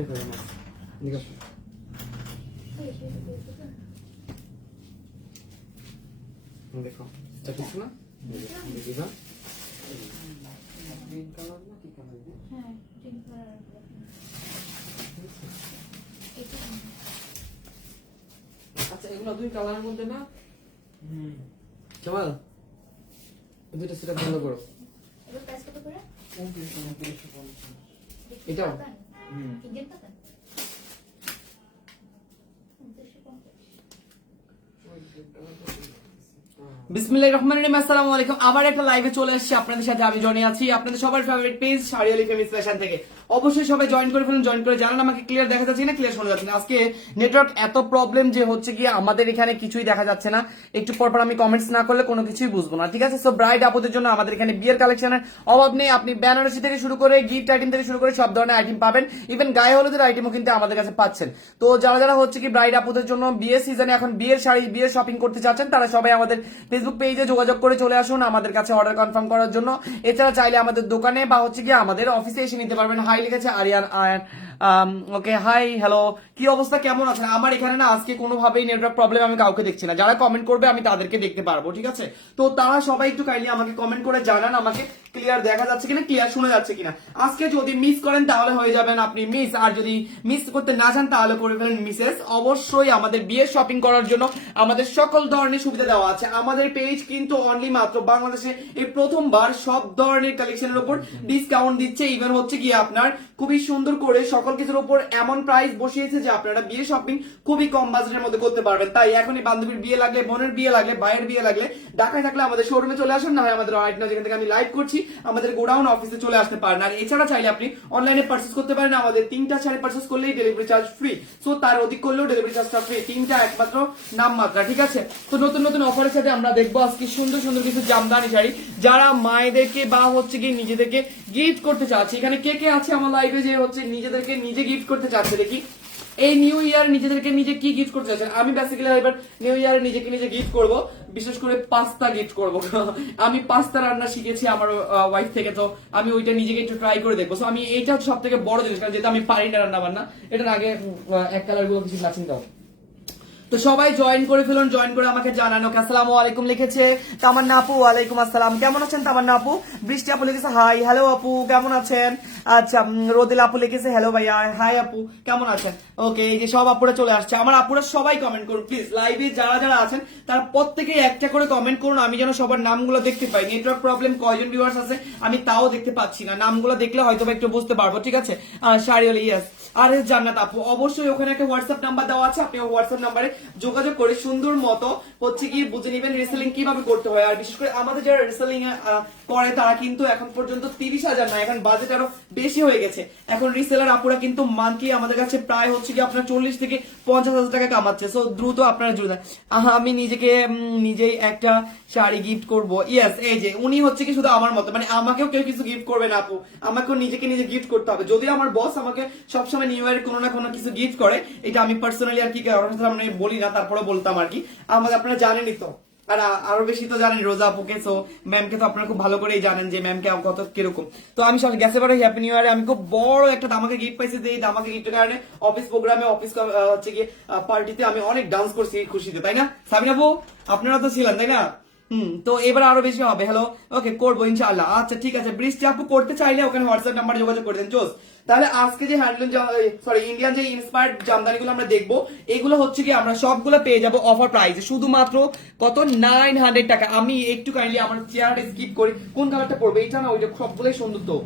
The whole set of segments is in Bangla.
এটা করে না এদিকে আসো। দেখো এটা কিছু না দেখি গ্রিন কালার না কি কালার হ্যাঁ তিন কালার আচ্ছা এগুলো দুই কালারের মধ্যে না জামাল এই দুইটা সেটা ভালো করো এটাও? রহমান বিসমিল্লাহির রহমানির রহিম আসসালামু আলাইকুম আবার একটা লাইভে চলে এসেছি। আপনাদের সাথে আমি জনি আছি। আপনাদের সবার favourite page sari Ali famous fashion থেকে। অবশ্যই সবাই জয়েন করে ফেলুন জয়েন করে জানান, আমাকে ক্লিয়ার দেখা যাচ্ছে না ক্লিয়ার শোনা যাচ্ছে না আজকে নেটওয়ার্ক এত প্রবলেম যে হচ্ছে কি, আমাদের এখানে কিছুই দেখা যাচ্ছে না। একটু পর পর আমি কমেন্টস না করলে কোনো কিছুই বুঝব না, ঠিক আছে? সো ব্রাইড আপুদের জন্য আমাদের এখানে বিয়ের কালেকশনের অভাব নেই। আপনি বেনারসি থেকে শুরু করে গিফট আইটেম থেকে শুরু করে সব ধরনের আইটেম পাবেন। ইভেন গায়ে হলুদের আইটেমও কিন্তু আমাদের কাছে পাচ্ছেন। তো যারা যারা হচ্ছে কি ব্রাইড আপুদের জন্য বিয়ে সিজনে এখন বিয়ের শাড়ি, বিয়ের শপিং করতে চাচ্ছেন, তারা সবাই আমাদের ফেসবুক পেজে যোগাযোগ করে চলে আসুন আমাদের কাছে অর্ডার কনফার্ম করার জন্য। এছাড়া চাইলে আমাদের দোকানে বা হচ্ছে কি আমাদের অফিসে এসে নিতে পারবেন হাই লিখেছে Ariyan, Ayan okay, hi, hello, কি অবস্থা, কেমন আছেন? আমার এখানে না আজকে কোনোভাবেই নেটওয়ার্ক প্রবলেম আমি কাউকে দেখছি না। যারা কমেন্ট করবে, আমি তাদেরকে দেখতে পারব, ঠিক আছে? তো তারা সবাই একটু কাইন্ডলি আমাকে কমেন্ট করে জানান, আমাকে ক্লিয়ার দেখা যাচ্ছে কিনা ক্লিয়ার শোনা যাচ্ছে কিনা। আজকে যদি মিস করেন, তাহলে হয়ে যাবেন আপনি মিস আর যদি মিস করতে না চান, তাহলে করে ফেলেন মিসেস অবশ্যই আমাদের বিয়ের শপিং করার জন্য আমাদের সকল ধরনের সুবিধা দেওয়া আছে। আমাদের পেজ কিন্তু অনলি মাত্র বাংলাদেশে এই প্রথমবার সব ধরনের কালেকশনের উপর ডিসকাউন্ট দিচ্ছে। ইভেন হচ্ছে কি আপনার right খুবই সুন্দর করে সকল কিছুর উপর এমন প্রাইস বসিয়েছে যে আপনারা বিয়ে শপিং খুবই কম বাজেটের মধ্যে করতে পারবেন। তাই এখনই বান্ধবীর বিয়ে লাগলে, বোনের বিয়ে লাগলে, ভাইয়ের বিয়ে লাগলে ঢাকায় থাকলে আমাদের শোরুমে চলে আসুন, না হয় আমাদের রাইট না যেখান থেকে আমি লাইভ করছি, আমাদের গোডাউন অফিসে চলে আসতে পারেন। আর এছাড়া চাইলে আপনি অনলাইনে পার্চেস করতে পারেন, আমাদের তিনটা শাড়ি পার্চেস করলেই ডেলিভারি চার্জ ফ্রি সো তার অধিক করলেও ডেলিভারি চার্জটা ফ্রি তিনটা একমাত্র নাম মাত্রা ঠিক আছে? তো নতুন নতুন অফারের সাথে আমরা দেখব আজকে সুন্দর সুন্দর কিছু জামদানি শাড়ি, যারা মায়েদেরকে বা হচ্ছে কি নিজেদেরকে গিফট করতে চাচ্ছে। এখানে কে কে আছে আমার লাইফে যে হচ্ছে নিজেদেরকে নিজে গিফট করতে চাচ্ছে, দেখি। এই নিউ ইয়ার নিজেদেরকে নিজে কি গিফট করতে চাচ্ছেন আমি বেসিক্যালি এবার নিউ ইয়ারে নিজেকে নিজে গিফট করব, বিশেষ করে পাস্তা গিফট করব। আমি পাস্তা রান্না শিখেছি আমার ওয়াইফ থেকে, তো আমি ওইটা নিজেকে একটু ট্রাই করে দেখব। আমি এইটা সব থেকে বড় জিনিস, কারণ যেহেতু আমি পারি না রান্না বান্না এটার আগে এক কালারগুলো কিছু লাচিন দাও তো সবাই জয়েন করে ফেলুন জয়েন করে আমাকে জানানো আসসালামু আলাইকুম লিখেছে তামান্না আপু, ওয়ালাইকুম আসসালাম। কেমন আছেন তামান্না আপু? বৃষ্টি আপু লিখেছে হাই হ্যালো আপু, কেমন আছেন? আচ্ছা রোদেল আপু লিখেছে হ্যালো ভাইয়া হাই আপু, কেমন আছেন? ওকে এই যে সব আপুরা চলে আসছে। আমার আপুরা সবাই কমেন্ট করুন প্লিজ লাইভে যারা যারা আছেন, তারা প্রত্যেকে একটা করে কমেন্ট করুন, আমি যেন সবার নামগুলো দেখতে পাই। নেটওয়ার্ক প্রবলেম কয়জন ভিউয়ার্স আছে, আমি তাও দেখতে পাচ্ছি না। নামগুলো দেখলে হয়তো একটু বুঝতে পারব, ঠিক আছে? শাড়িওল ইয়াস আরে জান্নাত আপু অবশ্যই ওখানে একটা হোয়াটসঅ্যাপ নাম্বার দেওয়া আছে আপনি হোয়াটসঅ্যাপ নাম্বারে যোগাযোগ করে সুন্দর মতো হচ্ছে কি বুঝে নেবেন রিসেলিং কীভাবে করতে হয়। আর বিশেষ করে আমাদের যারা রিসেলিং করে তারা কিন্তু এখন পর্যন্ত তিরিশ হাজার না এখন বাজেট আরও বেশি হয়ে গেছে। এখন রিসেলার আপুরা কিন্তু মান্থলি আমাদের কাছে প্রায় হচ্ছে কি আপনার চল্লিশ থেকে পঞ্চাশ হাজার টাকা কামাচ্ছে। সো দ্রুত আপনারা জুড়ে আহা, আমি নিজেকে নিজেই একটা শাড়ি গিফট করব। ইয়েস এই যে উনি হচ্ছে কি শুধু আমার মতো মানে আমাকেও কেউ কিছু গিফট করবে না আপু। আমাকেও নিজেকে নিজে গিফট করতে হবে। যদিও আমার বস আমাকে সবসময় নিউ ইয়ারে কোনো না কোনো কিছু গিফট করে, এটা আমি পার্সোনালি আর কি আমি বলি না তারপরে বলতাম আর কি। আমাদের আপনারা জানেনই তো, আর আরও বেশি তো জানেন রোজা আপুকে তো ম্যামকে তো আপনারা খুব ভালো করেই জানেন যে ম্যামকে কত কীরকম। তো আমি সব গেছে বারে হ্যাপি নিউ ইয়ারে আমি খুব বড় একটা দামাকে গিফট পাইছি যে এই দামাকে গিফটের কারণে অফিস প্রোগ্রামে অফিস হচ্ছে কি পার্টিতে আমি অনেক ডান্স করছি খুশিতে, তাই না? সাবিনা আপু, আপনারা তো ছিলেন, তাই না? হুম, তো এবার আরও বেশি হবে হ্যালো ওকে করব ইনশাল্লাহ আচ্ছা ঠিক আছে, বৃষ্টি আপু করতে চাইলে ওখানে হোয়াটসঅ্যাপ নাম্বার যোগাযোগ করে দেন জোস তাহলে আজকে যে হ্যান্ডলুম সরি ইন্ডিয়ান যে ইন্সপায়ার্ড জামদানিগুলো আমরা দেখব, এগুলো হচ্ছে কি, আমরা সবগুলো পেয়ে যাব অফার প্রাইসে শুধুমাত্র কত? নাইন হান্ড্রেড টাকা। আমি একটু কাইন্ডলি আমার চেয়ারটা স্কিপ করি। কোন কালারটা পড়বে এটা না, ওইটা সবগুলোই সুন্দর তো।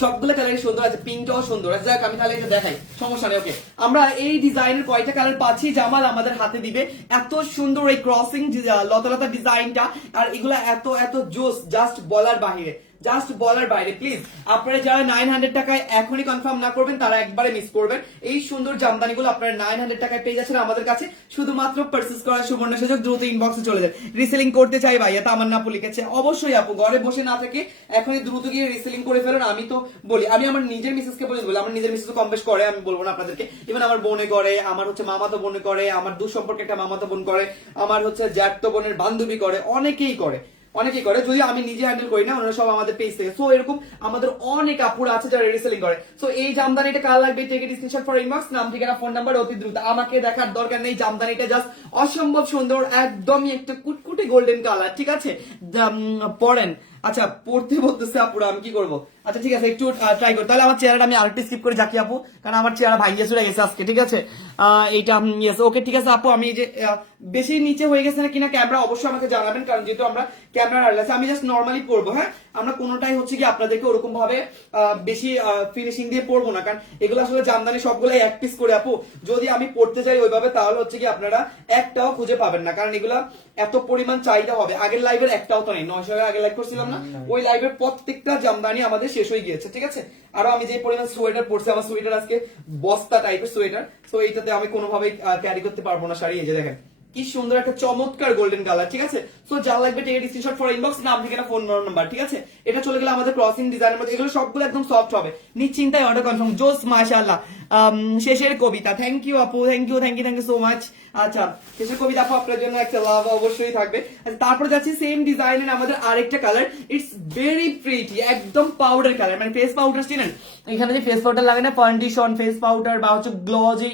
সবগুলো কালারই সুন্দর আছে পিঙ্কটাও সুন্দর আছে। যাক, আমি তাহলে এটা দেখাই, সমস্যা নেই ওকে আমরা এই ডিজাইনের কয়টা কালার পাচ্ছি, জামাল আমাদের হাতে দিবে। এত সুন্দর এই ক্রসিং লতা লতা ডিজাইনটা আর এগুলা এত এত জোস জাস্ট বলার বাহিরে। জাস্ট বলার বাইরে প্লিজ আপনারা যারা নাইন হান্ড্রেড টাকায় এখনই কনফার্ম না করবেন, তারা একবারে মিস করবেন। এই সুন্দর জামদানিগুলো আপনারা নাইন হান্ড্রেড টাকায় পেয়ে যাচ্ছেন আমাদের কাছে। শুধুমাত্র পার্সেস করার সুবর্ণ সুযোগ দ্রুত ইনবক্সে চলে যান রিসেলিং করতে চাই ভাইয়া তামান্না আপু লিখেছে। অবশ্যই আপু, ঘরে বসে না থেকে এখনই দ্রুত গিয়ে রিসেলিং করে ফেলুন। আমি তো বলি, আমি আমার নিজের মিসেসকে বলে বলি, আমার নিজের মিসেস কম বেশ করে, আমি বলব না আপনাদেরকে। ইভেন আমার বোনে করে, আমার হচ্ছে মামাতো বোনে করে, আমার দূর সম্পর্কে একটা মামাতো বোন করে, আমার হচ্ছে জ্যাঠতো বোনের বান্ধবী করে, অনেকেই করে। অনেকেই করে, যদি আমি নিজে হ্যান্ডেল করি না, ওনারা সব আমাদের পেজ থেকে। সো এরকম আমাদের অনেক আপুরা আছে যারা রিসেলিং করে। সো এই জামদানিটা কার লাগবে? টেকে স্ক্রিনশট ফর ইনবক্স নাম, ঠিকানা ফোন নাম্বার অতি দ্রুত। আমাকে দেখার দরকার নেই, জামদানিটা জাস্ট অসম্ভব সুন্দর, একদমই একটা কুটকুটে গোল্ডেন কালার ঠিক আছে? পরেন। আচ্ছা পড়তে বলতেছে আপুরা, আমি কি করব? আচ্ছা ঠিক আছে, একটু ট্রাই করি। তাহলে আমার চেহারাটা আমি আরেকটু স্কিপ করে যাকি আপু। কারণ আমার চেহারা ভাঙিয়ে চলে গেছে আজকে, ঠিক আছে? এইটা ওকে ঠিক আছে, আপু, আমি যে বেশি নিচে হয়ে গেছে না কিনা ক্যামেরা অবশ্যই আমাকে জানাবেন, কারণ যেহেতু আমরা ক্যামেরা আছে, আমি জাস্ট নর্মালি পড়ব হ্যাঁ? আমরা কোনোটাই হচ্ছে কি আপনাদেরকে ওরকম ভাবে বেশি ফিনিশিং দিয়ে পড়ব না, কারণ এগুলো আসলে জামদানি সবগুলো এক পিস করে, আপু। যদি আমি পড়তে চাই ওইভাবে, তাহলে হচ্ছে কি আপনারা একটাও খুঁজে পাবেন না, কারণ এগুলা এত পরিমাণ চাহিদা হবে। আগের লাইভের একটাও তো নেই, নয়শো আগে লাইভ করছিলাম না? ওই লাইভের প্রত্যেকটা জামদানি আমাদের শেষ হয়ে গিয়েছে ঠিক আছে? আরও আমি যে পরিমাণ সোয়েটার পরছি আমার সোয়েটার আজকে বস্তা টাইপের সোয়েটার তো এইটাতে আমি কোনোভাবে ক্যারি করতে পারব না শাড়ি এই যে দেখেন। কি সুন্দর একটা চমৎকার গোল্ডেন কালার ঠিক আছে? সো যা লাগবে টেকেট স্ক্রিনশট ফর ইনবক্স নাম ঠিকানা ফোন নাম্বার ঠিক আছে? এটা চলে গেলে আমাদের ক্রসিং ডিজাইনের মধ্যে এগুলো সবগুলো একদম সফট হবে। নিশ্চিন্তায় অর্ডার কনফার্ম জোস মাশাআল্লাহ। শেষের কবিতা। থ্যাংক ইউ আপু thank you thank you thank you so much আচ্ছা শেষের কবিতা আপু আপনার জন্য একটা লাভ অবশ্যই থাকবে। আচ্ছা তারপর যাচ্ছি সেম ডিজাইনের আমাদের আরেকটা কালার ইটস ভেরি প্রিটি একদম পাউডার কালার মানে ফেস পাউডার চিনেন? এখানে যে ফেস পাউডার লাগে না ফাউন্ডেশন ফেস পাউডার বা হচ্ছে গ্লো যে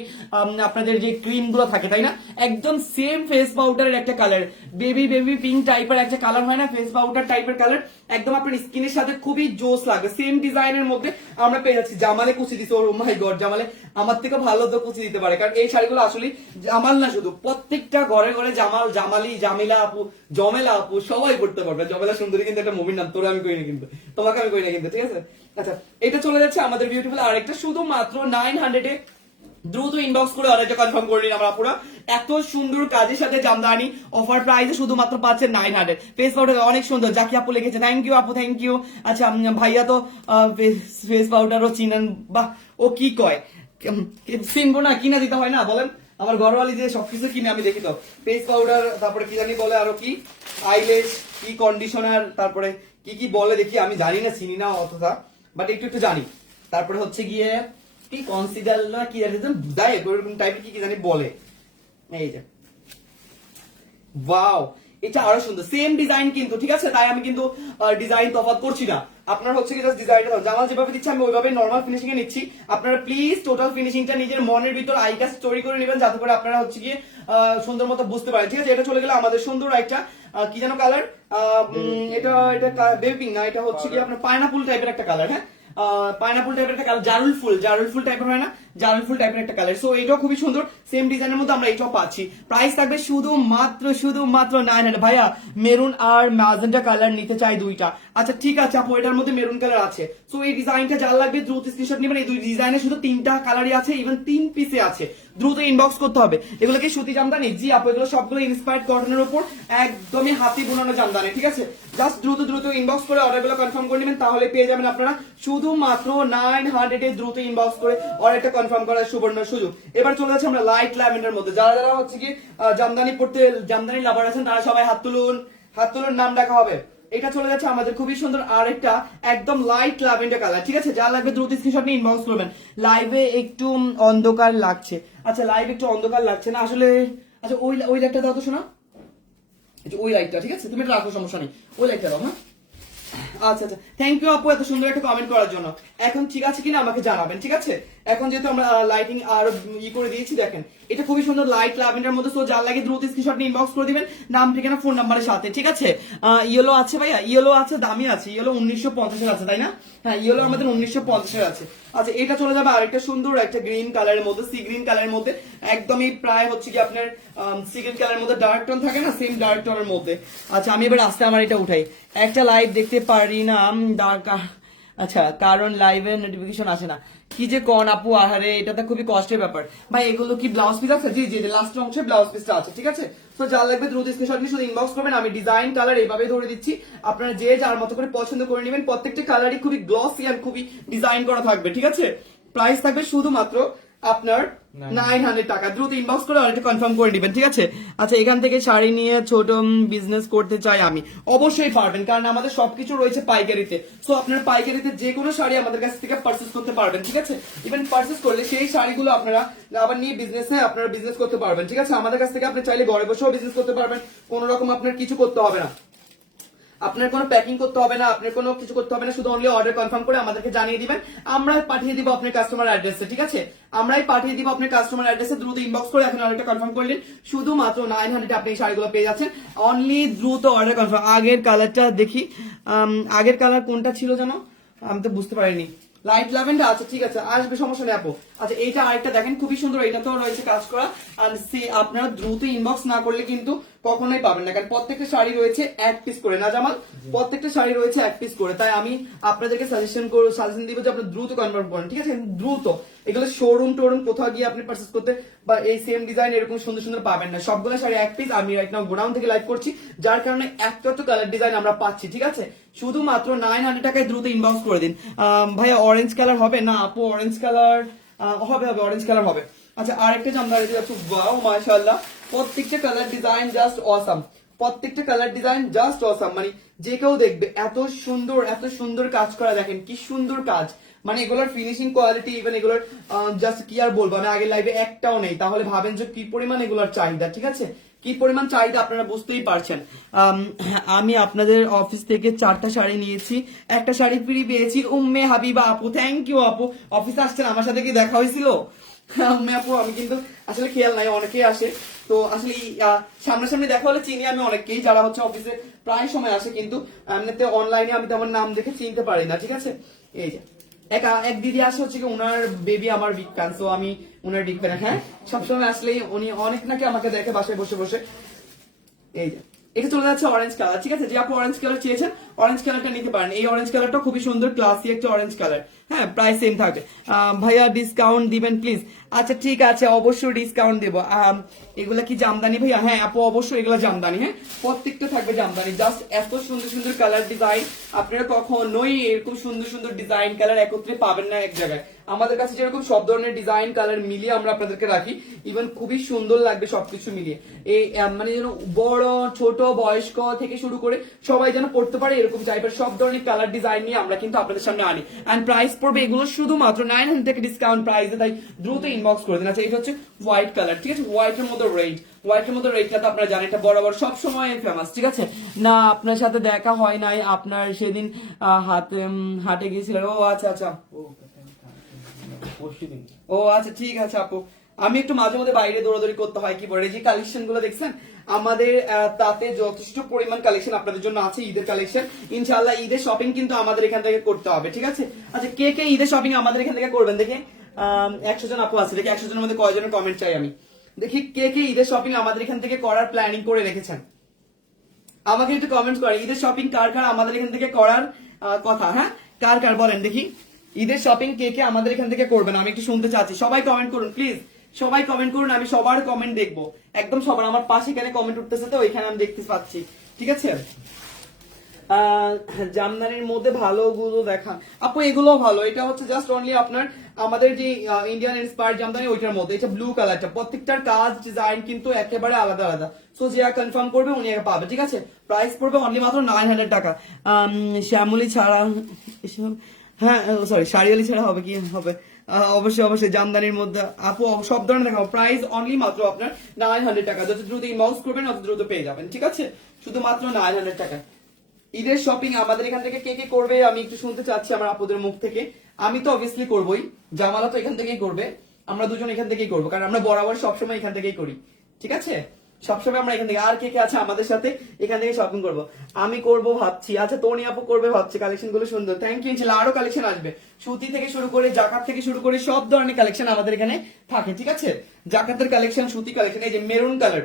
আপনাদের যে ক্রিমগুলো থাকে, তাই না? একদম সেম ফেস পাউডারের একটা কালার বেবি বেবি পিঙ্ক টাইপের একটা কালার হয় না ফেস পাউডার টাইপের কালার একদম আপনার স্কিনের সাথে খুবই জোস লাগবে সেম ডিজাইনের মধ্যে আমরা পেয়ে যাচ্ছি। জামালে কুচি দিচ্ছে ওর মাই গড জামালে আমার থেকে ভালো তো কুচি দিতে পারে। কারণ এই শাড়িগুলো আসলে জামাল না শুধু, প্রত্যেকটা ঘরে ঘরে জামাল, জামালি, জামিলা আপু, জমেলা আপু, সবাই করতে পারবে। জমেলা সুন্দরী কিন্তু একটা মুভির নাম, তোরা আমি করি না কিন্তু, তোমাকে আমি করি না কিন্তু, ঠিক আছে? আচ্ছা এটা চলে যাচ্ছে আমাদের বিউটিফুল আরেকটা, শুধুমাত্র নাইন হান্ড্রেডে দ্রুত ইনবক্স করে অর্ডারটা কনফার্ম করে নিন আমরা পুরো এত সুন্দর কাজের সাথে জামদানি। অফার প্রাইসে শুধুমাত্র পাচ্ছেন নাইন হান্ড্রেড ফেস পাউডার অনেক সুন্দর। জাকি আপু লিখেছে থ্যাংক ইউ আপু থ্যাংক ইউ আচ্ছা ভাইয়া তো ফেস পাউডারও চিনেন। বা ও কি কয়? চিনবো না, কিনা দিতে হয় না, বলেন। আমার ঘরওয়ালি যে সবকিছু কিনে, আমি দেখি তো। ফেস পাউডার তারপরে কি জানি বলে আরও কি? আইলেস কি কন্ডিশনার তারপরে কি কি বলে দেখি, আমি জানি না, চিনি না অতটা। বাট একটু একটু জানি। তারপরে হচ্ছে গিয়ে কি কনসিডার না কি জানি বুঝাই এরকম টাইপের কি কি জানি বলে। এই যে। ওয়াও এটা আরও সুন্দর। সেম ডিজাইন কিন্তু ঠিক আছে? তাই আমি কিন্তু ডিজাইন তফাৎ করছি না। আপনার হচ্ছে কি জাস্ট ডিজাইনটা জামাল যেভাবে দিচ্ছে আমি ওইভাবে নর্মাল ফিনিশিং এ নিচ্ছি। আপনারা প্লিজ টোটাল ফিনিশিংটা নিজের মনের ভিতর আইকা স্টোরি করে নেবেন যাতে করে আপনারা হচ্ছে আহ, সুন্দর মতো বুঝতে পারেন। ঠিক আছে? এটা চলে গেলে আমাদের সুন্দর একটা কি যেন কালার এটা এটা বেবি না এটা হচ্ছে কি আপনার পাইনাপুল টাইপের একটা কালার হ্যাঁ? পাইনাপুল টাইপের একটা জারুল ফুল জারুল ফুল টাইপের হয় না? জারুল ফুল টাইপের একটা কালার সো এটাও খুবই সুন্দর। সেম ডিজাইনের মধ্যে আমরা এটাও পাচ্ছি। প্রাইস থাকবে শুধু মাত্র শুধু মাত্র নাইন হান্ড্রেড ভাইয়া মেরুন আর ম্যাজেন্টা কালার নিতে চাই দুইটা। আচ্ছা ঠিক আছে আপু, এটার মধ্যে মেরুন কালার আছে। সো এই ডিজাইনটা যার লাগবে, দ্রুত স্ক্রিনশট নেবেন। এই দুই ডিজাইনে শুধু তিনটা কালারই আছে ইভেন তিন পিসে আছে। দ্রুত ইনবক্স করতে হবে। এগুলো কি সুতি জামদানি, জি আপু, এগুলো সবগুলো ইন্সপায়ার্ড কটনের উপর একদমই হাতি বোনানো জামদানি, ঠিক আছে? জাস্ট দ্রুত দ্রুত ইনবক্স করে অর্ডারগুলো কনফার্ম করে নেবেন, তাহলে পেয়ে যাবেন আপনারা শুধুমাত্র নাইন হান্ড্রেড এ দ্রুত ইনবক্স করে অর্ডারটা কনফার্ম করার সুবর্ণ সুযোগ। এবার চলে যাচ্ছে আমরা লাইট ল্যাভেন্ডার মধ্যে। যারা যারা হচ্ছে কি জামদানি পড়তে, জামদানি লাভার আছেন, তারা সবাই হাত তুলুন। হাত তুলুন, নাম ডাকা হবে। এটা চলে যাচ্ছে আমাদের খুবই সুন্দর আরেকটা একদম লাইট ল্যাভেন্ডার কালার ঠিক আছে? যা লাগবে দ্রুত স্ক্রিনশট নিয়ে ইনবক্স করবেন। লাইভে একটু অন্ধকার লাগছে। আচ্ছা লাইভ একটু অন্ধকার লাগছে না? আসলে আচ্ছা ওই ওই লাইটটা দাও তো শোনা যে ওই লাইটটা ঠিক আছে? তুমি এটা রাখো, সমস্যা নেই। ওই লাইটটা দাও হ্যাঁ? আচ্ছা আচ্ছা। থ্যাংক ইউ আপু এত সুন্দর একটা কমেন্ট করার জন্য। এখন ঠিক আছে কিনা আমাকে জানাবেন, ঠিক আছে? এখন যেহেতু আমরা লাইটিং আর ই করে দিয়েছি, দেখেন। এটা খুবই সুন্দর লাইট ল্যাভেন্ডার মধ্যে সো যার লাগে দ্রুত স্ক্রিনশট নিয়ে ইনবক্স করে দিবেন। নাম, ঠিকানা ফোন নাম্বারের সাথে, ঠিক আছে? ইয়েলো আছে ভাইয়া? ইয়েলো আছে, দামি আছে। ইয়েলো উনিশশো পঞ্চাশের আছে, তাই না? হ্যাঁ ইয়েলো আমাদের উনিশশো পঞ্চাশের আছে। আচ্ছা এটা চলে যাবে আরেকটা সুন্দর একটা গ্রিন কালারের মধ্যে সি গ্রিন কালারের মধ্যে। একদমই প্রায় হচ্ছে কি আপনার সি গ্রিন কালারের মধ্যে ডার্ক টোন থাকে না সেম ডার্ক টোনের মধ্যে। আচ্ছা আমি এবার আস্তে আমার এটা উঠাই। একটা লাইভ দেখতে পারি না ডার্ক আচ্ছা কারণ লাইভে নোটিফিকেশন আসে না। কি যে কন আপু, আহারে, এটা তো খুবই কষ্টের ব্যাপার। ভাই, এগুলো কি ব্লাউজ পিস আছে? জি জি লাস্ট অংশে ব্লাউজ পিসটা আছে, ঠিক আছে? তো যা লাগবে দ্রুত স্ক্রিনশট নিয়ে শুধু ইনবক্স করবেন, আমি ডিজাইন কালার এইভাবে ধরে দিচ্ছি। আপনারা যে যার মতো করে পছন্দ করে নেবেন, প্রত্যেকটা কালারই খুবই গ্লসি আর খুবই ডিজাইন করা থাকবে, ঠিক আছে? প্রাইস থাকবে শুধুমাত্র আপনার নাইন হান্ড্রেড টাকা। দ্রুত ইনবক্স করে অনেকটা কনফার্ম করে দিবেন ঠিক আছে? আচ্ছা এখান থেকে শাড়ি নিয়ে ছোট বিজনেস করতে চাই আমি। অবশ্যই পারবেন কারণ আমাদের সবকিছু রয়েছে পাইকারিতে। সো আপনার পাইকারিতে যে কোনো শাড়ি আমাদের কাছ থেকে পারচেস করতে পারবেন ঠিক আছে? ইভেন পারচেস করলে সেই শাড়িগুলো আপনারা আবার নিয়ে বিজনেস হ্যাঁ আপনারা বিজনেস করতে পারবেন ঠিক আছে? আমাদের কাছ থেকে আপনি চাইলে ঘরে বসেও বিজনেস করতে পারবেন কোনো রকম আপনার কিছু করতে হবে না। আপনার কোনো প্যাকিং করতে হবে না, আপনার কোনো কিছু করতে হবে না, শুধু অনলি অর্ডার কনফার্ম করে আমাদেরকে জানিয়ে দিবেন। আমরা পাঠিয়ে দিব আপনার কাস্টমার অ্যাড্রেসে ঠিক আছে? আমরাই পাঠিয়ে দিব আপনার কাস্টমার অ্যাড্রেসে দ্রুত ইনবক্স করে এখন অর্ডারটা কনফার্ম করলেন শুধুমাত্র নাইন হান্ড্রেড আপনি এই শাড়িগুলো পেয়ে যাচ্ছেন। অনলি দ্রুত অর্ডার কনফার্ম আগের কালারটা দেখি। আগের কালার কোনটা ছিল জানো আমি তো বুঝতে পারিনি। লাইট ল্যাভেন্ডার আচ্ছা ঠিক আছে। আসবে, সমস্যা নেই আপু। আচ্ছা এইটা আরেকটা দেখেন খুবই সুন্দর এটা তো রয়েছে কাজ করা। আর সে আপনারা দ্রুত ইনবক্স না করলে কিন্তু কখনোই পাবেন না কারণ প্রত্যেকটা শাড়ি রয়েছে এক পিস করে। না জামাল? প্রত্যেকটা শাড়ি রয়েছে এক পিস করে। তাই আমি আপনাদেরকে সাজেশন করব সাজেশন দিব যে আপনি দ্রুত কনভার্ট করেন ঠিক আছে? দ্রুত। এগুলো শোরুম টোরুম কোথাও গিয়ে আপনি পারচেস করতে বা এই সেম ডিজাইন এরকম সুন্দর সুন্দর পাবেন না। সবগুলো শাড়ি এক পিস আমি রাইট নাও গোডাউন থেকে লাইভ করছি যার কারণে এত এত কালার ডিজাইন আমরা পাচ্ছি ঠিক আছে? শুধুমাত্র নাইন হান্ড্রেড টাকায় দ্রুত ইনবক্স করে দিন। ভাইয়া অরেঞ্জ কালার হবে? না আপু অরেঞ্জ কালার হবে হবে অরেঞ্জ কালার হবে। আচ্ছা আরেকটা জামদানি যাচ্ছে ওয়াও মাশাআল্লাহ, প্রত্যেকটা কালার ডিজাইন জাস্ট অসাম প্রত্যেকটা কালার ডিজাইন জাস্ট অসাম মানে যে কেউ দেখবে, এত সুন্দর এত সুন্দর কাজ করা, দেখেন কি সুন্দর কাজ। মানে এগুলোর ফিনিশিং কোয়ালিটি ইভেন এগুলোর জাস্ট কি আর বলব, আমি আগের লাইভে একটাও নেই। তাহলে ভাবেন যে কি পরিমাণ এগুলোর চাহিদা, ঠিক আছে? কি পরিমাণ চাহিদা আপনারা বুঝতেই পারছেন? আম, আপনাদের অফিস থেকে চারটা শাড়ি নিয়েছি একটা শাড়ি ফ্রি পেয়েছি। উম্মে হাবিবা আপু থ্যাংক ইউ আপু। অফিসে আসছেন আমার সাথে কি দেখা হয়েছিল? উম্মে আপু আমি কিন্তু আসলে খেয়াল নাই অনেকেই আসে। তো আসলে সামনাসামনি দেখা হলে চিনি আমি অনেককেই যারা হচ্ছে অফিসে প্রায় সময় আসে কিন্তু এমনিতে অনলাইনে আমি তেমন নাম দেখে চিনতে পারি না ঠিক আছে? এই যে। এক এক দিদি আসে হচ্ছে কি ওনার বেবি আমার বিগ তো আমি ওনার বিগ হ্যাঁ সবসময় আসলেই উনি অনেক নাকি আমাকে দেখে বাসায় বসে বসে। এই এটা চলে যাচ্ছে অরেঞ্জ কালার ঠিক আছে? যে আপনি অরেঞ্জ কালার চেয়েছেন অরেঞ্জ কালারটা নিতে পারেন। এই অরেঞ্জ কালারটা খুবই সুন্দর ক্লাসি একটা অরেঞ্জ কালার হ্যাঁ প্রাইস সেম থাকবে। ভাইয়া ডিসকাউন্ট দিবেন প্লিজ আচ্ছা ঠিক আছে, অবশ্যই ডিসকাউন্ট দেবো। এগুলা কি জামদানি ভাইয়া? হ্যাঁ আপু, অবশ্যই এগুলো জামদানি হ্যাঁ? প্রত্যেকটা থাকবে জামদানি। জাস্ট এত সুন্দর সুন্দর কালার ডিজাইন আপনারা কখনোই এরকম সুন্দর সুন্দর ডিজাইন কালার একত্রে পাবেন না এক জায়গায়। আমাদের কাছে যেরকম সব ধরনের ডিজাইন কালার মিলিয়ে আমরা আপনাদেরকে রাখি ইভেন খুবই সুন্দর লাগবে সবকিছু মিলিয়ে। এই মানে যেন বড়, ছোট, বয়স্ক থেকে শুরু করে সবাই যেন পড়তে পারে এরকম টাইপের সব ধরনের কালার ডিজাইন নিয়ে আমরা কিন্তু আপনাদের সামনে আনি। অ্যান্ড প্রাইস পড়বে এগুলো শুধুমাত্র নাইন হান্ড্রেড থেকে ডিসকাউন্ট প্রাইসে তাই দ্রুত ইনবক্স করে দিন। আচ্ছা এটা হচ্ছে হোয়াইট কালার ঠিক আছে? হোয়াইটের মধ্যে রেড হোয়াইটের মধ্যে রেডটা তো আপনারা জানেন, এটা বরাবর সব সময় ফেমাস ঠিক আছে? না, আপনার সাথে দেখা হয় নাই, আপনার সেদিন হাতে হাটে গিয়েছিলেন। ও আচ্ছা আচ্ছা। ও আচ্ছা ঠিক আছে, আপু। আমি একটু মাঝে মধ্যে বাইরে দৌড়াদৌড়ি করতে হয়, কি বলে, যে কালেকশনগুলো দেখছেন আমাদের তাতে যথেষ্ট পরিমাণ কালেকশন আপনাদের জন্য আছে, ঈদের কালেকশন ইনশাল্লাহ ঈদের শপিং কিন্তু আমাদের এখান থেকে করতে হবে, ঠিক আছে? আচ্ছা কে কে ঈদের শপিং আমাদের এখান থেকে করবেন? দেখে একশো জন আপু আছে, দেখি একশো জনের মধ্যে কয়জনের কমেন্ট চাই আমি। দেখি, কে কে ঈদের শপিং আমাদের এখান থেকে করার প্ল্যানিং করে রেখেছেন? আমাকে একটু কমেন্ট করে, ঈদের শপিং কার কার আমাদের এখান থেকে করার কথা হ্যাঁ? কার কার বলেন দেখি। ঈদের শপিং কে কে আমাদের এখান থেকে করবেন? আমি একটু শুনতে চাচ্ছি। সবাই কমেন্ট করুন প্লিজ সবাই কমেন্ট করুন, আমি সবার কমেন্ট দেখব। একদম সবার, আমার পাশে এখানে কমেন্ট উঠতেছে তো, ওইখানে আমি দেখতে পাচ্ছি। ঠিক আছে? জামদানির মধ্যে ভালো গুলো দেখান। আপু এগুলো ভালো। এটা হচ্ছে জাস্ট অনলি আপনার, আমাদের যে ইন্ডিয়ান ইন্সপায়ার জামদানি, ওইটার মধ্যে। এটা ব্লু কালারটা প্রত্যেকটার কাজ ডিজাইন কিন্তু একেবারে আলাদা আলাদা। সো যে কনফার্ম করবে, উনি পাবে। ঠিক আছে? প্রাইস পড়বে অনলি মাত্র নাইন হান্ড্রেড টাকা। শ্যামলি ছাড়া হ্যাঁ সরি শাড়িয়ালি ছাড়া হবে কি? হবে। অবশ্যই অবশ্যই, জামদানির মধ্যে। আপু সব ধরনের দেখাবো। প্রাইস অনলি মাত্র আপনার নাইন হান্ড্রেড টাকা। যত দ্রুত ইনবাউন্স করবেন তত দ্রুত পেয়ে যাবেন, ঠিক আছে? শুধুমাত্র নাইন হান্ড্রেড টাকা। ঈদের শপিং আমাদের এখান থেকে কে কে করবে, আমি একটু শুনতে চাচ্ছি আমার আপুদের মুখ থেকে। আমি তো অবভিয়াসলি করবোই। জামালা তো এখান থেকেই করবে। আমরা দুজন এখান থেকেই করব, কারণ আমরা বরাবর সবসময় এখান থেকেই করি, ঠিক আছে? সবসময় আমরা এখান থেকে। আর কে কে আছে আমাদের সাথে? এখান থেকে শপিং করব। আমি করব ভাবছি। আচ্ছা তোনি আপু করবে ভাবছি। কালেকশনগুলো সুন্দর। থ্যাংক ইউ ইনশাল্লাহ আরও কালেকশন আসবে। সুতি থেকে শুরু করে, জাকাত থেকে শুরু করে সব ধরনের কালেকশন আমাদের এখানে থাকে, ঠিক আছে? জাকাতের কালেকশন সুতি কালেকশন এই যে মেরুন কালার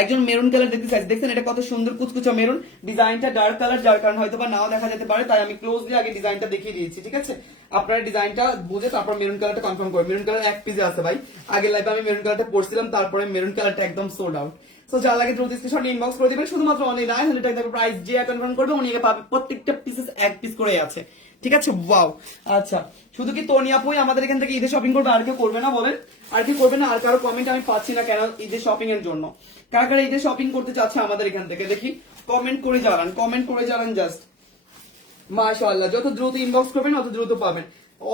একজন মেরুন কালার দেখতে চাইছে। দেখছেন এটা কত সুন্দর কুচকুচা মেরুন? ডিজাইনটা ডার্ক কালার যার কারণে হয়তো বা নাও দেখা যেতে পারে, তাই আমি ক্লোজলি আগে ডিজাইনটা দেখিয়ে দিয়েছি, ঠিক আছে? আপনারা ডিজাইনটা বুঝে তারপর মেরুন কালারটা কনফার্ম করবেন মেরুন কালার এক পিসে আছে ভাই। আগের লাইভে আমি মেরুন কালারটা পড়ছিলাম তারপরে মেরুন কালারটা একদম সোল্ড আউট সো যার লাগে দ্রুত স্ক্রিনশট ইনবক্স করে দিবেন। শুধুমাত্র অনলি নাইন হান্ড্রেড টাকা প্রাইস যে কনফার্ম করবে, উনি আগে পাবে। প্রত্যেকটা পিসেস এক পিস করে আছে। ঠিক আছে? ওয়াও আচ্ছা শুধু কি তোনি আপুই আমাদের এখান থেকে ঈদের শপিং করবে? আর কেউ করবে না বলেন? আর কি করবে না? আর কারও কমেন্ট আমি পাচ্ছি না কেন ঈদের শপিং এর জন্য? কারা কারা ঈদের শপিং করতে চাচ্ছে আমাদের এখান থেকে? দেখি কমেন্ট করে জানান কমেন্ট করে জানান জাস্ট মাশাআল্লাহ, যত দ্রুত ইনবক্স করবেন তত দ্রুত পাবেন।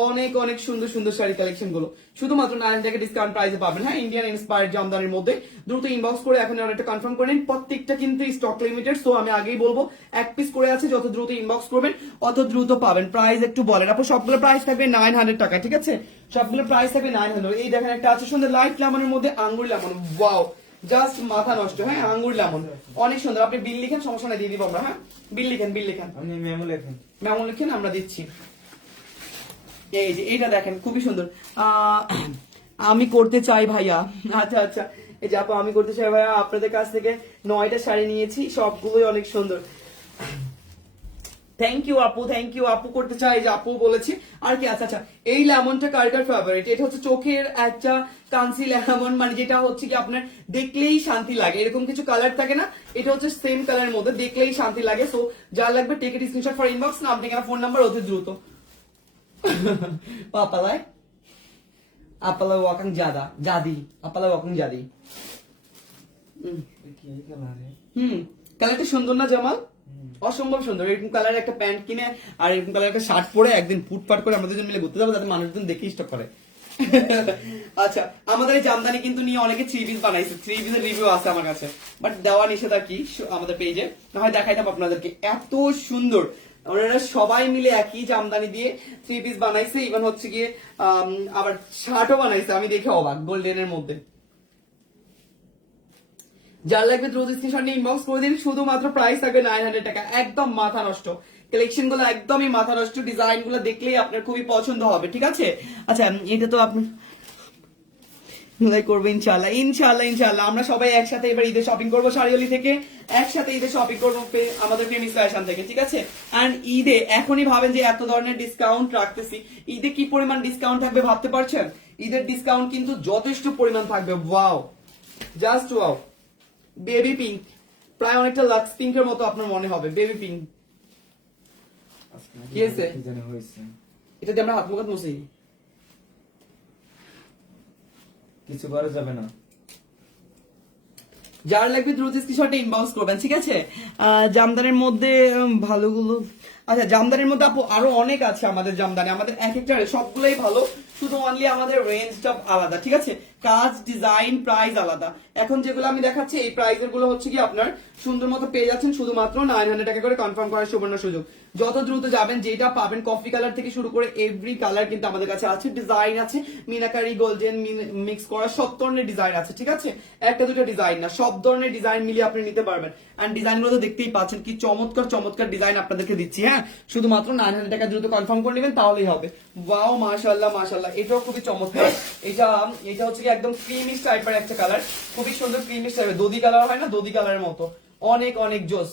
অনেক অনেক সুন্দর সুন্দর শাড়ি কালেকশনগুলো। শুধুমাত্র নাইন টাকা ডিসকাউন্ট প্রাইসে পাবেন। হ্যাঁ ইন্ডিয়ান ইন্সপায়ার্ড জামদানির মধ্যে। দ্রুত ইনবক্স করে এখন অর্ডারটা কনফার্ম করে নিন। প্রত্যেকটা কিন্তু স্টক লিমিটেড সো আমি আগেই বলব, এক পিস করে আছে, যত দ্রুত ইনবক্স করবেন, অত দ্রুত পাবেন। প্রাইস একটু বলেন। আপু, সবগুলো প্রাইস থাকবে নাইন হান্ড্রেড টাকা ঠিক আছে? সবগুলো প্রাইস থাকবে নাইন হান্ড্রেড এই দেখেন একটা আছে, সুন্দর লাইট লেমনের মধ্যে আঙ্গুর লেমন ওয়াও জাস্ট মাথা নষ্ট হ্যাঁ? আঙ্গুর লেমন। অনেক সুন্দর। আপনি বিল লিখেন সমস্যা নাই দিয়ে দিব আমরা হ্যাঁ? বিল লিখেন বিল লিখেন। আপনি মেমো লিখেন। মেমো লিখেন আমরা দিচ্ছি। এই যে এইটা দেখেন খুবই সুন্দর। আহ, আমি করতে চাই ভাইয়া। আচ্ছা আচ্ছা। এই যে আপু আমি করতে চাই ভাইয়া আপনাদের কাছ থেকে নয়টা শাড়ি নিয়েছি সবগুলোই অনেক সুন্দর। থ্যাংক ইউ আপু থ্যাংক ইউ আপু করতে চাই যে আপু বলেছি। আর কি? আচ্ছা আচ্ছা। এই লেমনটা কারকার ফেভারিট এটা হচ্ছে চোখের একটা কান্সি লেমন মানে যেটা হচ্ছে কি আপনার দেখলেই শান্তি লাগে। এরকম কিছু কালার থাকে না এটা হচ্ছে সেম কালারের মধ্যে দেখলেই শান্তি লাগে। সো যা লাগবে take it screenshot for inbox নাম ঠিকানা ফোন নাম্বার অতি দ্রুত। আপালায় আপালা ওয়াকাং জাদা জাদি। আপালা ওয়াকাং জাদি। হুম। হুম কালারটা সুন্দর না জামাল? অসম্ভব সুন্দর। এরকম কালারের একটা প্যান্ট কিনে আর এরকম কালারের একটা শার্ট পরে একদিন ফুটপাট করে আমাদের জন্য মিলে ঘুরতে যাব যাতে মানুষজন দেখে ইষ্ট করে। আচ্ছা আমাদের এই জামদানি কিন্তু নিয়ে অনেকে থ্রি পিস বানাইছে। থ্রি পিসের রিভিউ আছে আমার কাছে। বাট দেওয়া নিষেধ কি আমাদের পেজে না হয় দেখাইতাম আপনাদেরকে। এত সুন্দর। ওনারা সবাই মিলে একই জামদানি দিয়ে থ্রি পিস বানাইছে। ইভেন হচ্ছে গিয়ে আবার শার্টও বানাইছে। আমি দেখে অবাক গোল্ডেনের মধ্যে। যার লাগবে দ্রুত স্ক্রিনশট নিয়ে ইনবক্স করে দিন শুধুমাত্র প্রাইস থাকবে নাইন হান্ড্রেড টাকা। একদম মাথা নষ্ট। কালেকশনগুলো একদমই মাথা নষ্ট ডিজাইনগুলো দেখলেই আপনার খুবই পছন্দ হবে, ঠিক আছে? আচ্ছা এটা তো আপনি করবে ইনশাল্লাহ ইনশাল্লাহ ইনশাল্লাহ আমরা সবাই একসাথে এবার ঈদের শপিং করব শাড়িওলি থেকে। একসাথে ঈদের শপিং করব আমাদের ফেমিস ফ্যাশন থেকে, ঠিক আছে? এন্ড ঈদে এখনই ভাবেন যে এত ধরনের ডিসকাউন্ট রাখতেছি। ঈদে কি পরিমাণ ডিসকাউন্ট থাকবে ভাবতে পারছেন? ঈদের ডিসকাউন্ট কিন্তু যথেষ্ট পরিমাণ থাকবে। Wow just wow baby pink প্রায় অনেকটা লাক্স পিঙ্কের মতো আপনার মনে হবে। বেবি পিঙ্ক কি হয়েছে? এটা দিয়ে আমরা হাত মুখ মুছি। কিছু করা যাবে না। যার লাগবে দ্রুত স্ক্রিনশটে ইনবক্স করবেন ঠিক আছে? জামদানির মধ্যে ভালোগুলো। আচ্ছা জামদানির মধ্যে আপু আরও অনেক আছে আমাদের জামদানি। আমাদের এক একটা সবগুলোই ভালো। শুধু অনলি আমাদের রেঞ্জটা আলাদা, ঠিক আছে? কাজ ডিজাইন প্রাইস আলাদা। এখন যেগুলো আমি দেখাচ্ছি, এই প্রাইসেরগুলো হচ্ছে কি আপনার সুন্দর মতো পেয়ে যাচ্ছেন শুধুমাত্র নাইন হান্ড্রেড টাকা করে কনফার্ম করার সুবর্ণ সুযোগ। যত দ্রুত যাবেন, যেটা পাবেন কফি কালার থেকে শুরু করে এভরি কালার কিন্তু আমাদের কাছে আছে। ডিজাইন আছে, মিনাকারি গোল্ডেন মিক্স করা সব ধরনের ডিজাইন আছে, ঠিক আছে? একটা দুটো ডিজাইন না, সব ধরনের ডিজাইন মিলিয়ে আপনি নিতে পারবেন। এন্ড ডিজাইনগুলো তো দেখতেই পাচ্ছেন, কি চমৎকার চমৎকার ডিজাইন আপনাদেরকে দিচ্ছি হ্যাঁ? শুধুমাত্র নাইন হান্ড্রেড টাকা দ্রুত কনফার্ম করে নেবেন, তাহলেই হবে। ওয়াও মাশাল্লাহ মাশাল্লাহ এটাও খুবই চমৎকার। এটা এটা হচ্ছে কি একদম ক্রিমিশ টাইপের একটা কালার খুবই সুন্দর ক্রিমিশ টাইপের দদি কালার হয় না দদি কালারের মতো। অনেক অনেক জোস।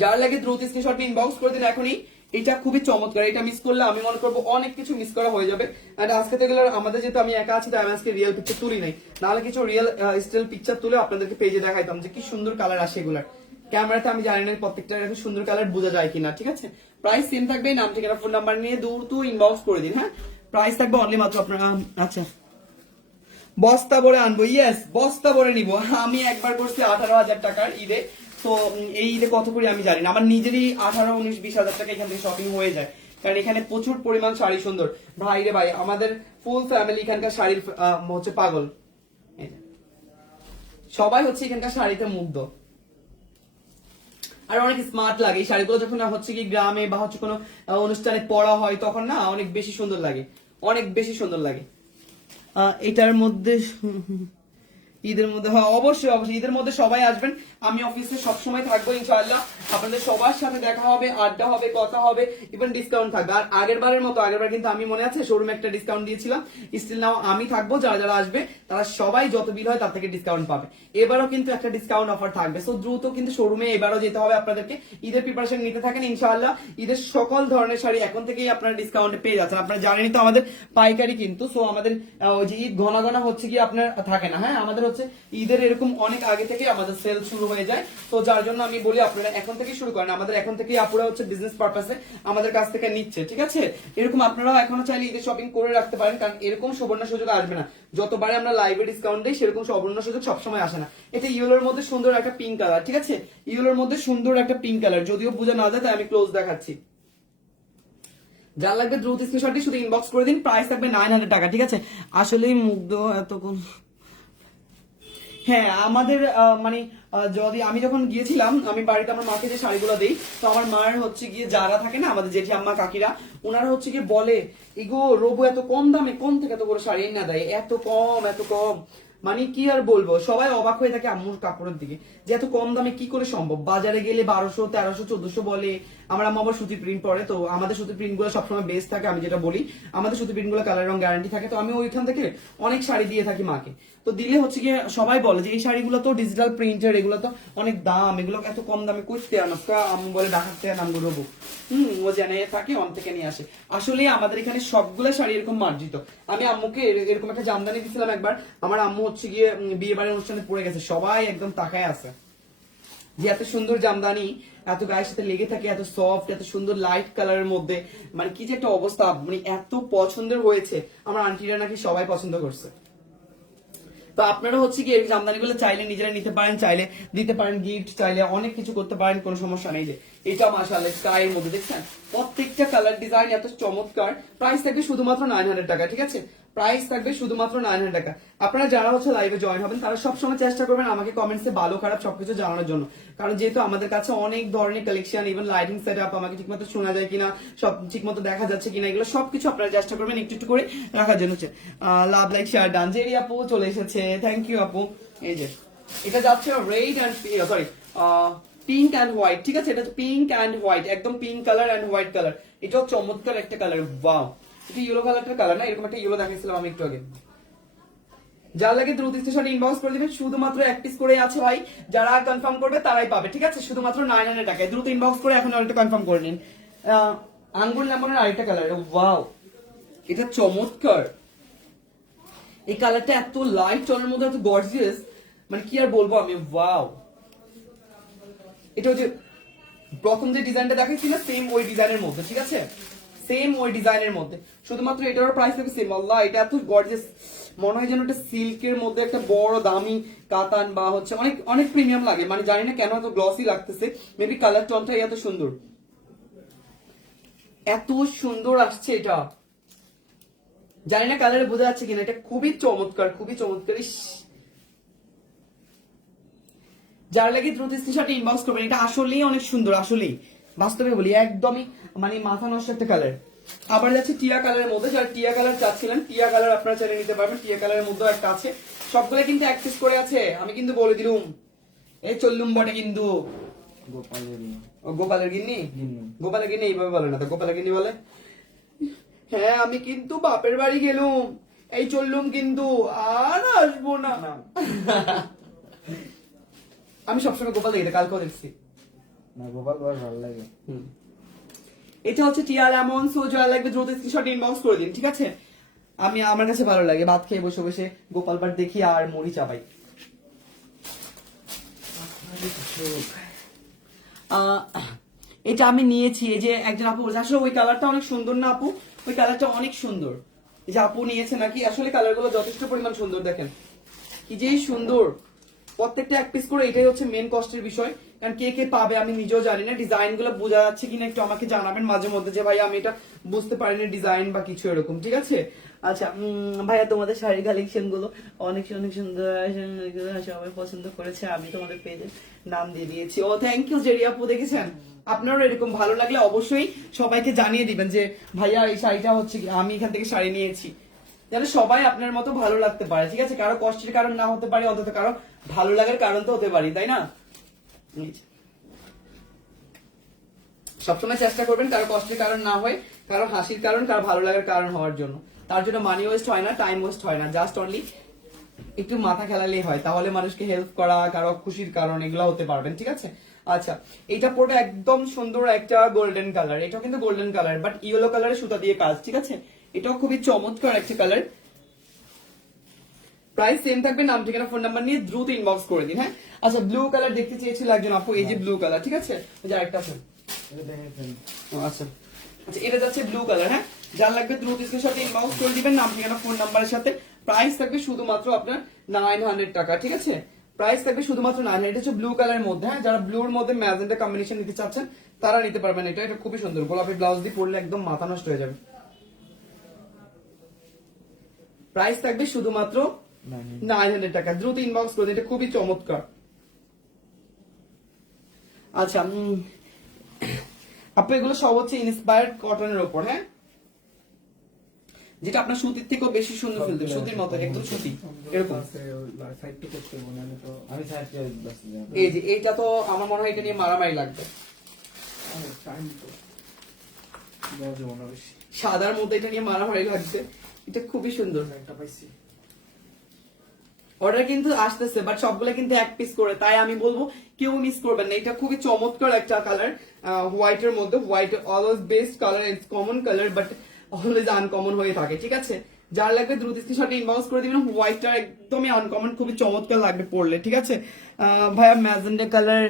যার লাগে দ্রুত স্ক্রিনশট ইনবক্স করে দিন এখনই। এটা খুবই চমৎকার, এটা মিস করলে আমি মনে করব অনেক কিছু মিস করা হয়ে যাবে। আর আজকে তো এগুলো আমাদের যেহেতু আমি একা আছি, তাই আমি আজকে রিয়েল পিকচার তুলি নাই। নাহলে কিছু রিয়েল স্টিল পিকচার তুলে আপনাদেরকে পেজে দেখাইতাম যে কি সুন্দর কালার আসে এগুলার ক্যামেরাতে আমি জানি না প্রত্যেকটা এরকম সুন্দর কালার বোঝা যায় কিনা, ঠিক আছে? প্রাইস সেম থাকবে, নাম, ঠিকানা ফোন নাম্বার নিয়ে দূর তো ইনবক্স করে দিন হ্যাঁ? প্রাইস থাকবে অনলি মাত্র আপনার আচ্ছা। বস্তা ভরে আনব ইয়েস বস্তা ভরে নিব। আমি একবার করছি আঠারো হাজার টাকার ঈদে। তো এই ঈদে কত করি আমি জানি না। আমার নিজেরই আঠারো, উনিশ, বিশ হাজার টাকা এখান থেকে শপিং হয়ে যায়। কারণ এখানে প্রচুর পরিমাণ শাড়ি সুন্দর। ভাই রে ভাই, আমাদের ফুল ফ্যামিলি এখানকার শাড়ির হচ্ছে পাগল। সবাই হচ্ছে এখানকার শাড়িতে মুগ্ধ। আর অনেক স্মার্ট লাগে। এই শাড়িগুলো যখন হচ্ছে কি গ্রামে বা হচ্ছে কোনো অনুষ্ঠানে পড়া হয়, তখন না অনেক বেশি সুন্দর লাগে। অনেক বেশি সুন্দর লাগে। এটার মধ্যে ঈদের মধ্যে হ্যাঁ অবশ্যই অবশ্যই। ঈদের মধ্যে সবাই আসবেন। আমি অফিসে সবসময় থাকব, ইনশাআল্লাহ। আপনাদের সবার সাথে দেখা হবে, আড্ডা হবে, কথা হবে ইভেন ডিসকাউন্ট থাকবে। আর আগের বারের মতো, আগের বার কিন্তু আমি মনে আছে শোরুমে একটা ডিসকাউন্ট দিয়েছিলাম। স্টিল নাও আমি থাকব, যারা যারা আসবে, তারা সবাই যত বিল হয় তার থেকে ডিসকাউন্ট পাবে। এবারও কিন্তু একটা ডিসকাউন্ট অফার থাকবে। সো দ্রুত কিন্তু শোরুমে এবারও যেতে হবে আপনাদেরকে। ঈদের প্রিপারেশন নিতে থাকেন, ইনশাআল্লাহ। ঈদের সকল ধরনের শাড়ি এখন থেকেই আপনারা ডিসকাউন্টে পেয়ে যাচ্ছেন। আপনারা জানেনই তো আমাদের পাইকারি কিন্তু। সো আমাদের ওই যে ঈদ ঘন ঘন হচ্ছে কি আপনার, থাকে না হ্যাঁ? আমাদের হচ্ছে ঈদের এরকম অনেক আগে থেকে আমাদের সেল শুরু হয়ে যায়। তো যার জন্য আমি বলি আপনারা এখন থেকে শুরু করেন। আমাদের এখন থেকে আপুরা হচ্ছে বিজনেস পারপাসে আমাদের কাছ থেকে নিচ্ছে, ঠিক আছে? এরকম আপনারাও এখনও চাইলে ঈদের শপিং করে রাখতে পারেন, কারণ এরকম সুবর্ণ সুযোগ আসবে না। যতবারে আমরা লাইভে ডিসকাউন্ট দিই, সেরকম সুবর্ণ সুযোগ সবসময় আসে না। এটা ইয়েলোর মধ্যে সুন্দর একটা পিঙ্ক কালার ঠিক আছে? ইয়েলোর মধ্যে সুন্দর একটা পিঙ্ক কালার যদিও বোঝা না যায়, তাই আমি ক্লোজ দেখাচ্ছি। যার লাগবে দ্রুত স্ক্রিনশটটি শুধু ইনবক্স করে দিন। প্রাইস থাকবে নাইন হান্ড্রেড টাকা, ঠিক আছে? আসলেই মুগ্ধ এত কোন হ্যাঁ আমাদের মানে যদি আমি যখন গিয়েছিলাম, আমি বাড়িতে আমার মাকে যে শাড়িগুলো দিই, তো আমার মায়ের হচ্ছে গিয়ে যারা থাকে না, আমাদের জেঠি আম্মা, কাকিরা ওনারা হচ্ছে গিয়ে বলে, ইগো, রোবো এত কম দামে কোন থেকে এত করে শাড়ি না দেয়? এত কম এত কম। মানে কি আর বলব, সবাই অবাক হয়ে থাকে আম্মুর কাপড়ের দিকে, যে এত কম দামে কি করে সম্ভব? বাজারে গেলে বারোশো, তেরোশো, চোদ্দশো বলে আমার আম্মা আবার সুতি প্রিন্ট পরে, তো আমাদের সুতি প্রিন্টগুলো সবসময় বেস্ট থাকে, আমি যেটা বলি। আমাদের সুতি প্রিন্টগুলো কালার রং গ্যারান্টি থাকে, তো আমি ওইখান থেকে অনেক শাড়ি দিয়ে থাকি মাকে। তো দিলে হচ্ছে গিয়ে সবাই বলে যে, এই শাড়িগুলো তো ডিজিটাল প্রিন্টের এগুলো তো অনেক দাম, এগুলো এত কম দামে করতে আনো? আম্মু বলে ডাকাতে নাম রবো হম, ও জানে থাকে, অন থেকে নিয়ে আসে। আসলে আমাদের এখানে সবগুলো শাড়ি এরকম মার্জিত। আমি আম্মুকে এরকম একটা জামদানি দিছিলাম একবার, আমার আম্মু হচ্ছে গিয়ে বিয়ে বাড়ির অনুষ্ঠানে পড়ে গেছে, সবাই একদম তাকায় আছে। যে এত সুন্দর জামদানি, এত গায়ের সাথে লেগে থাকে, এত সফট এত সুন্দর লাইট কালারের মধ্যে। মানে কি যে একটা অবস্থা মানে এত পছন্দের হয়েছে। আমার আন্টিরা নাকি সবাই পছন্দ করছে। তো আপনারা হচ্ছে কি এই জামদানিগুলো চাইলে নিজেরা নিতে পারেন, চাইলে দিতে পারেন গিফট চাইলে অনেক কিছু করতে পারেন, কোনো সমস্যা নেই যে। এটা মাসাল স্কাই এর মধ্যে, দেখছেন? প্রত্যেকটা কালার ডিজাইন এত চমৎকার। প্রাইস থাকবে শুধুমাত্র নাইন টাকা, ঠিক আছে? প্রাইস থাকবে শুধুমাত্র নাইন হান্ড্রেড টাকা। আপনারা যারা হচ্ছে লাইভে জয়েন হবেন, তারা সবসময় চেষ্টা করবেন আমাকে কমেন্টসে ভালো, খারাপ সবকিছু জানানোর জন্য। কারণ যেহেতু আমাদের কাছে অনেক ধরনের collection even lighting set up আমাকে ঠিকমতো শোনা যায় কিনা, সব ঠিকমতো দেখা যাচ্ছে কিনা, এগুলো সবকিছু আপনারা চেষ্টা করবেন একটু একটু করে রাখার জন্য। Love like share done Jerry আপু চলে এসেছে থ্যাংক ইউ আপু। এই যে, এটা যাচ্ছে red and sorry pink and white ঠিক আছে? এটা পিঙ্ক অ্যান্ড হোয়াইট একদম pink colour and white colour এটাও চমৎকার একটা কালার ওয়াও এটা কালারটা কালার না, এরকম একটা ইয়েলো দেখাইছিলাম আমি একটু আগে। যার লাগে দ্রুত স্টেশন ইনবক্স করে দিবেন, শুধুমাত্র এক পিস করে আছে ভাই, যারা কনফার্ম করবে তারাই পাবে, ঠিক আছে? শুধুমাত্র নাইন হান্ড্রেড টাকায়। দ্রুত ইনবক্স করে এখন আরেকটা কনফার্ম করে নিন। আঙ্গুর লেমনের আরেকটা কালার ওয়াও এটা চমৎকার। এই কালারটা এত লাইট টনের মধ্যে এত গর্জিয়াস মানে কি আর বলব আমি ওয়াও এটা হচ্ছে, প্রথম যে ডিজাইনটা দেখাচ্ছি না সেম ওই ডিজাইনের মধ্যে, ঠিক আছে? সেম ওই ডিজাইনের মধ্যে। শুধুমাত্র এটারও প্রাইস থাকবে সেম আল্লাহ, এটা এত গর্জিয়াস মনে হয় যেন একটা সিল্কের মধ্যে একটা বড় দামি কাতান বা হচ্ছে অনেক অনেক প্রিমিয়াম লাগে। মানে জানি না কেন এত গ্লসি লাগতেছে। মেবি কালার টনটাই এত সুন্দর। এত সুন্দর আসছে এটা। জানি না কালারে বোঝা যাচ্ছে কিনা। এটা খুবই চমৎকার খুবই চমৎকার। যার লাগে দ্রুত স্ক্রিনশট ইনবক্স করবেন। এটা আসলেই অনেক সুন্দর, আসলেই। বাস্তবে বলি একদমই মানে মাথা নষ্ট একটা কালার আবার যাচ্ছে টিয়া কালারের মধ্যে যারা টিয়া কালার চাচ্ছিলেন টিয়া কালার আপনারা চাইলে নিতে পারবেন টিয়া কালারের মধ্যেও একটা আছে। সবগুলো কিন্তু এক পিস করে আছে। আমি কিন্তু বলে দিলুম। এই চললুম বটে কিন্তু। গোপালের ও গোপালের গিন্নি? গিন্নি। গোপালের গিন্নি এইভাবে বলে না তো গোপালের গিন্নি বলে? হ্যাঁ আমি কিন্তু বাপের বাড়ি গেলুম। এই চললুম কিন্তু আর আসব না। আমি সবসময় গোপাল দেখি কালকেও দেখছি। না গোপাল বড় ভালো লাগে। এটা হচ্ছে টিয়ার এমন সো জয়া লাগবে দ্রুত স্ক্রিনশট ইনবক্স করে দিন ঠিক আছে? আমি আমার কাছে ভালো লাগে ভাত খেয়ে বসে বসে গোপাল পাট দেখি আর মুড়ি চাপাই। আহ, এটা আমি নিয়েছি এই যে একজন আপু বলছে আসলে ওই কালারটা অনেক সুন্দর না আপু? ওই কালারটা অনেক সুন্দর। এই যে আপু নিয়েছে নাকি? আসলে কালারগুলো যথেষ্ট পরিমাণ সুন্দর দেখেন। কি যে সুন্দর। প্রত্যেকটা এক পিস করে এটাই হচ্ছে মেন কষ্টের বিষয়। কারণ কে কে পাবে আমি নিজেও জানি না। ডিজাইনগুলো বোঝা যাচ্ছে কিনা একটু আমাকে জানাবেন মাঝে মধ্যে যে, ভাই, আমি এটা বুঝতে পারিনি ডিজাইন বা কিছু এরকম। ঠিক আছে? আচ্ছা ভাইয়া, তোমাদের শাড়ি কালেকশনগুলো অনেক অনেক সুন্দর সবাই পছন্দ করেছে। আমি তোমাদের পেজে নাম দিয়ে দিয়েছি। ও থ্যাংক ইউ জেরি আপু, দেখেছেন? আপনারও এরকম ভালো লাগলে অবশ্যই সবাইকে জানিয়ে দিবেন যে, ভাইয়া, এই শাড়িটা হচ্ছে কি, আমি এখান থেকে শাড়ি নিয়েছি। যেন সবাই আপনার মতো ভালো লাগতে পারে, ঠিক আছে? কারও কষ্টের কারণ না হতে পারে, অন্তত কারও ভালো লাগার কারণ তো হতে পারি, তাই না। সবসময় চেষ্টা করবেন কারও কষ্টের কারণ না হয়, কারও হাসির কারণ, কারও ভালো লাগার কারণ হওয়ার জন্য। তার জন্য মানি ওয়েস্ট হয় না টাইম ওয়েস্ট হয় না জাস্ট অনলি একটু মাথা খেলালেই হয়। তাহলে মানুষকে হেল্প করা, কারও খুশির কারণ, এগুলো হতে পারবেন, ঠিক আছে? আচ্ছা এটা পড়বে একদম সুন্দর একটা গোল্ডেন কালার এটাও কিন্তু গোল্ডেন কালার বাট ইয়েলো কালারের সুতা দিয়ে কাজ, ঠিক আছে? এটাও খুবই চমৎকার একটা কালার প্রাইস সেম থাকবে, নাম, ঠিকানা ফোন নাম্বার নিয়ে দ্রুত ইনবক্স করে দিন হ্যাঁ? আচ্ছা ব্লু কালার দেখতে চেয়েছিল একজন আপু, এই যে ব্লু কালার ঠিক আছে? যে আরেকটা আছে আচ্ছা। আচ্ছা এটা যাচ্ছে ব্লু কালার হ্যাঁ? যার লাগবে দ্রুত সাথে ইনবক্স করে দিবেন, নাম, ঠিকানা ফোন নাম্বারের সাথে। প্রাইস থাকবে শুধুমাত্র আপনার নাইন হান্ড্রেড টাকা, ঠিক আছে? প্রাইস থাকবে শুধুমাত্র নাইন হান্ড্রেড হচ্ছে ব্লু কালারের মধ্যে হ্যাঁ? যারা ব্লুর মধ্যে ম্যাজেন্টা কম্বিনেশন নিতে চাচ্ছেন, তারা নিতে পারবেন এটা এটা খুবই সুন্দর। গোলাপি ব্লাউজ দিয়ে পরলে একদম মাথা নষ্ট হয়ে যাবে। প্রাইস থাকবে শুধুমাত্র নাইন হান্ড্রেড টাকা। দ্রুত ইনবক্স করে এটা খুবই চমৎকার। আচ্ছা আপু এগুলো সব হচ্ছে ইন্সপায়ার্ড কটনের ওপর হ্যাঁ? যেটা আপনার সুতির থেকেও বেশি সুন্দর ফেলতে সুতির মতো একদম সুতি এরকম। এই যে এইটা তো আমার মনে হয় এটা নিয়ে মারামারি লাগবে। সাদার মধ্যে এটা নিয়ে মারামারি লাগছে। এটা খুবই সুন্দর। একটা পাইছি। অর্ডার কিন্তু আসতেছে বাট সবগুলো কিন্তু এক পিস করে, তাই আমি বলব কেউ মিস করবেন না। এটা খুবই চমৎকার একটা কালার হোয়াইটের মধ্যে। White always best colour it's common colour but always uncommon হয়ে থাকে, ঠিক আছে? যার লাগবে দ্রুত স্ক্রিনশটে ইনবক্স করে দিবেন। হোয়াইটটা একদমই আনকমন খুবই চমৎকার লাগবে পড়লে, ঠিক আছে? ভাইয়া ম্যাজেন্ডা কালার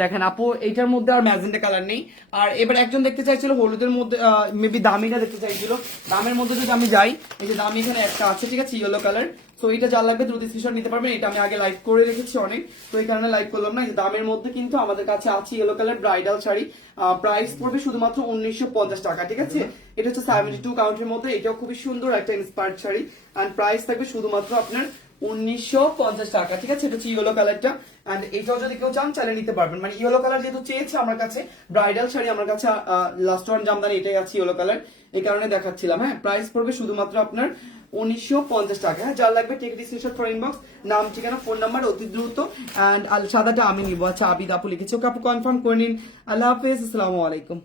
দেখেন আপু, এইটার মধ্যে আর ম্যাজেন্ডা কালার নেই। আর এবার একজন দেখতে চাইছিল হলুদের মধ্যে মেবি দামিটা দেখতে চাইছিল। দামের মধ্যে যদি আমি যাই, এই যে দামি এখানে একটা আছে, ঠিক আছে ইয়েলো কালার তো এটা যা লাগবে দ্রুত স্ক্রিনশট নিতে পারবেন, এটা আমি আগে লাইভ করে রেখেছি অনেক। তো এই কারণে লাইভ করলাম না। দামের মধ্যে কিন্তু আমাদের কাছে আছে yellow colour bridal sari. Price পড়বে শুধুমাত্র উনিশশো পঞ্চাশ টাকা, ঠিক আছে? এটা হচ্ছে সেভেন্টি টু কাউন্টের মধ্যে। এটাও খুবই সুন্দর একটা ইন্সপায়ার্ড শাড়ি। অ্যান্ড প্রাইস থাকবে শুধুমাত্র আপনার উনিশশো পঞ্চাশ টাকা, ঠিক আছে? এটা হচ্ছে ইয়েলো কালারটা অ্যান্ড এটাও যদি কেউ চান নিতে পারবেন। মানে ইয়েলো কালার যেহেতু চেয়েছে আমার কাছে ব্রাইডাল শাড়ি আমার কাছে জামদানি, এটাই আছে ইয়েলো কালার এই কারণে দেখাচ্ছিলাম হ্যাঁ? প্রাইস পড়বে শুধুমাত্র আপনার উনিশশো পঞ্চাশ টাকা। হ্যাঁ লাগবে টেক ফর নাম, ঠিকানা ফোন নাম্বার অতি দ্রুত। অ্যান্ড সাদাটা আমি নিবো। আচ্ছা আবিদ আপু লিখেছে। ওকে আপু কনফার্ম করে নিন। আল্লাহ হাফেজ, আসসালামু আলাইকুম।